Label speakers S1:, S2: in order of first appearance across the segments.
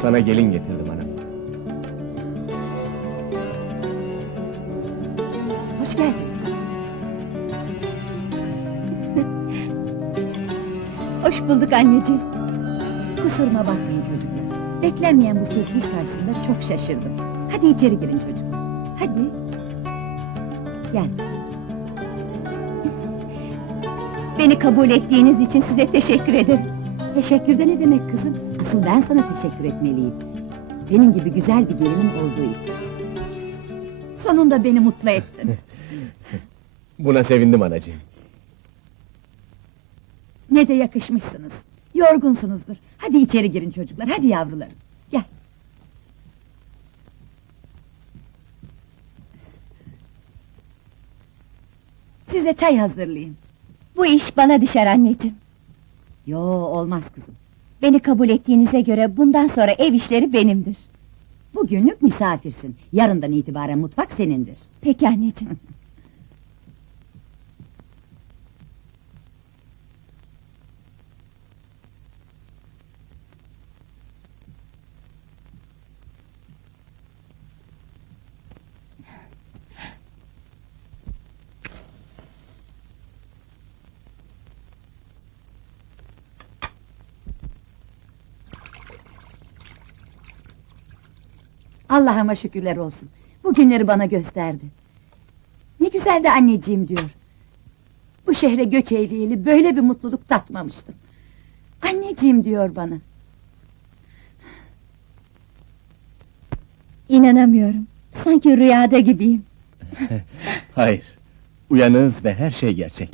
S1: Sana gelin getirdim anam.
S2: Hoş geldin.
S3: Hoş bulduk anneciğim.
S2: Kusuruma bakmayın çocuklar. Beklenmeyen bu sürpriz karşısında çok şaşırdım. Hadi içeri girin çocuklar. Hadi. Gel.
S3: Beni kabul ettiğiniz için size teşekkür ederim.
S2: Teşekkür de ne demek kızım? Asıl ben sana teşekkür etmeliyim. Senin gibi güzel bir gelinin olduğu için. Sonunda beni mutlu ettin.
S1: Buna sevindim anacığım.
S2: Ne de yakışmışsınız. Yorgunsunuzdur. Hadi içeri girin çocuklar. Hadi yavrularım. Gel. Size çay hazırlayayım.
S3: Bu iş bana düşer anneciğim.
S2: Yo, olmaz kızım.
S3: Beni kabul ettiğinize göre bundan sonra ev işleri benimdir.
S2: Bugünlük misafirsin. Yarından itibaren mutfak senindir.
S3: Peki anneciğim.
S2: Allah'ıma şükürler olsun. Bugünleri bana gösterdi. Ne güzel de anneciğim diyor. Bu şehre göç eyleyeli böyle bir mutluluk tatmamıştım. Anneciğim diyor bana.
S3: İnanamıyorum. Sanki rüyada gibiyim.
S1: Hayır, uyanığız ve her şey gerçek.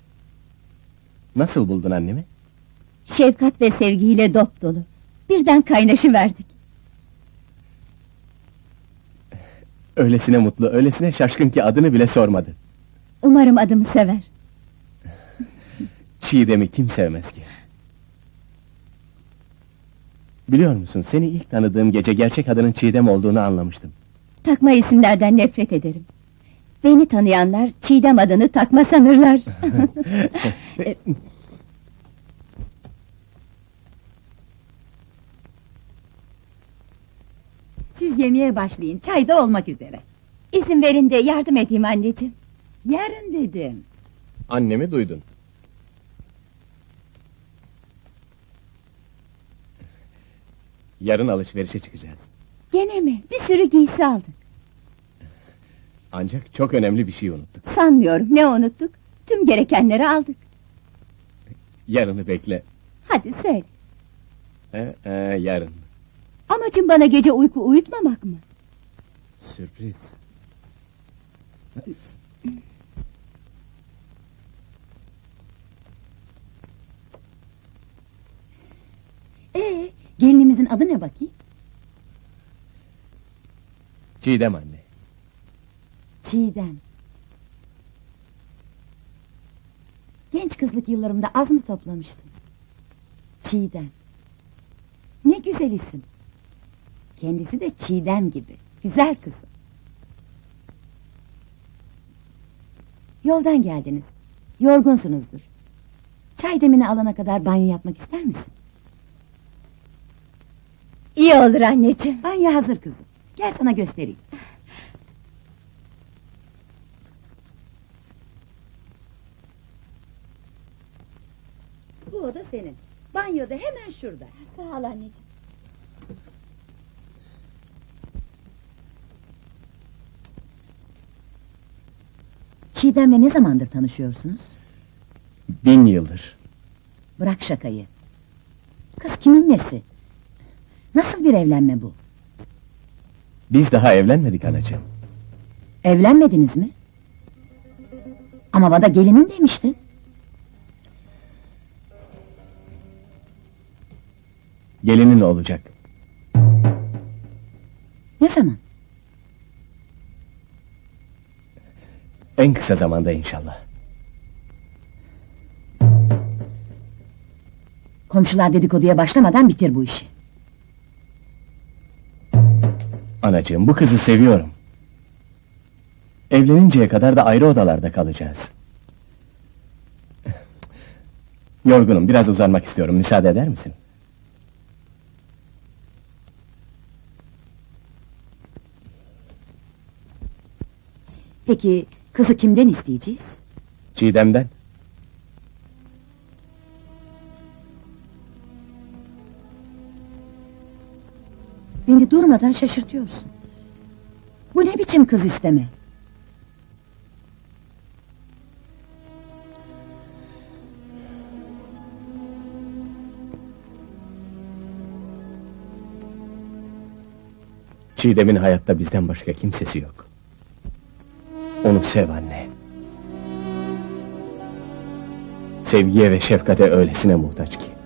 S1: Nasıl buldun annemi?
S3: Şefkat ve sevgiyle dop dolu. Birden kaynaşıverdik.
S1: Öylesine mutlu, öylesine şaşkın ki adını bile sormadı.
S3: Umarım adımı sever.
S1: Çiğdem'i kim sevmez ki? Biliyor musun, seni ilk tanıdığım gece gerçek adının Çiğdem olduğunu anlamıştım.
S3: Takma isimlerden nefret ederim. Beni tanıyanlar Çiğdem adını takma sanırlar.
S2: Siz yemeğe başlayın, çay da olmak üzere.
S3: İzin verin de yardım edeyim anneciğim.
S2: Yarın dedim.
S1: Annemi duydun. Yarın alışverişe çıkacağız.
S3: Gene mi? Bir sürü giysi aldık.
S1: Ancak çok önemli bir şey unuttuk.
S3: Sanmıyorum, ne unuttuk? Tüm gerekenleri aldık.
S1: Yarını bekle.
S3: Hadi söyle.
S1: Yarın.
S3: Amacın bana gece uyku uyutmamak mı?
S1: Sürpriz.
S2: Gelinimizin adı ne bakayım?
S1: Çiğdem anne.
S2: Çiğdem. Genç kızlık yıllarımda az mı toplamıştım? Çiğdem. Ne güzel isim. Kendisi de Çiğdem gibi. Güzel kızım. Yoldan geldiniz. Yorgunsunuzdur. Çay demini alana kadar banyo yapmak ister misin?
S3: İyi olur anneciğim.
S2: Banyo hazır kızım. Gel sana göstereyim. Bu oda senin. Banyo da hemen şurada.
S3: Sağ ol anneciğim.
S2: Çiğdem'le ne zamandır tanışıyorsunuz?
S1: 1000 yıldır.
S2: Bırak şakayı. Kız kimin nesi? Nasıl bir evlenme bu?
S1: Biz daha evlenmedik anacığım.
S2: Evlenmediniz mi? Ama bana gelinim demiştin.
S1: Gelinin olacak.
S2: Ne zaman?
S1: En kısa zamanda inşallah.
S2: Komşular dedikoduya başlamadan bitir bu işi.
S1: Anacığım, bu kızı seviyorum. Evleninceye kadar da ayrı odalarda kalacağız. Yorgunum, biraz uzanmak istiyorum, müsaade eder misin?
S2: Peki kızı kimden isteyeceğiz?
S1: Çiğdem'den.
S2: Beni durmadan şaşırtıyorsun. Bu ne biçim kız isteme?
S1: Çiğdem'in hayatta bizden başka kimsesi yok. Onu sev anne. Sevgiye ve şefkate öylesine muhtaç ki.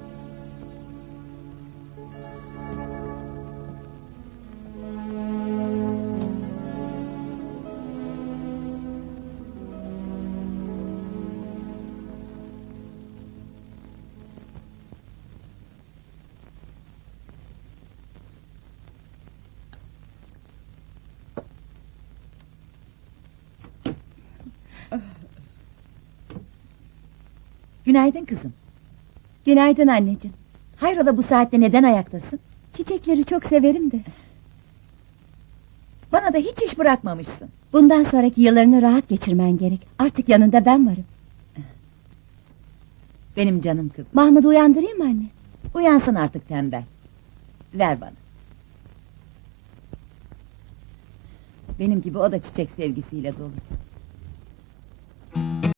S2: Günaydın kızım.
S3: Günaydın anneciğim.
S2: Hayrola bu saatte neden ayaktasın?
S3: Çiçekleri çok severim de.
S2: Bana da hiç iş bırakmamışsın.
S3: Bundan sonraki yıllarını rahat geçirmen gerek. Artık yanında ben varım.
S2: Benim canım kızım.
S3: Mahmut'u uyandırayım mı anne?
S2: Uyansın artık tembel. Ver bana. Benim gibi o da çiçek sevgisiyle dolu.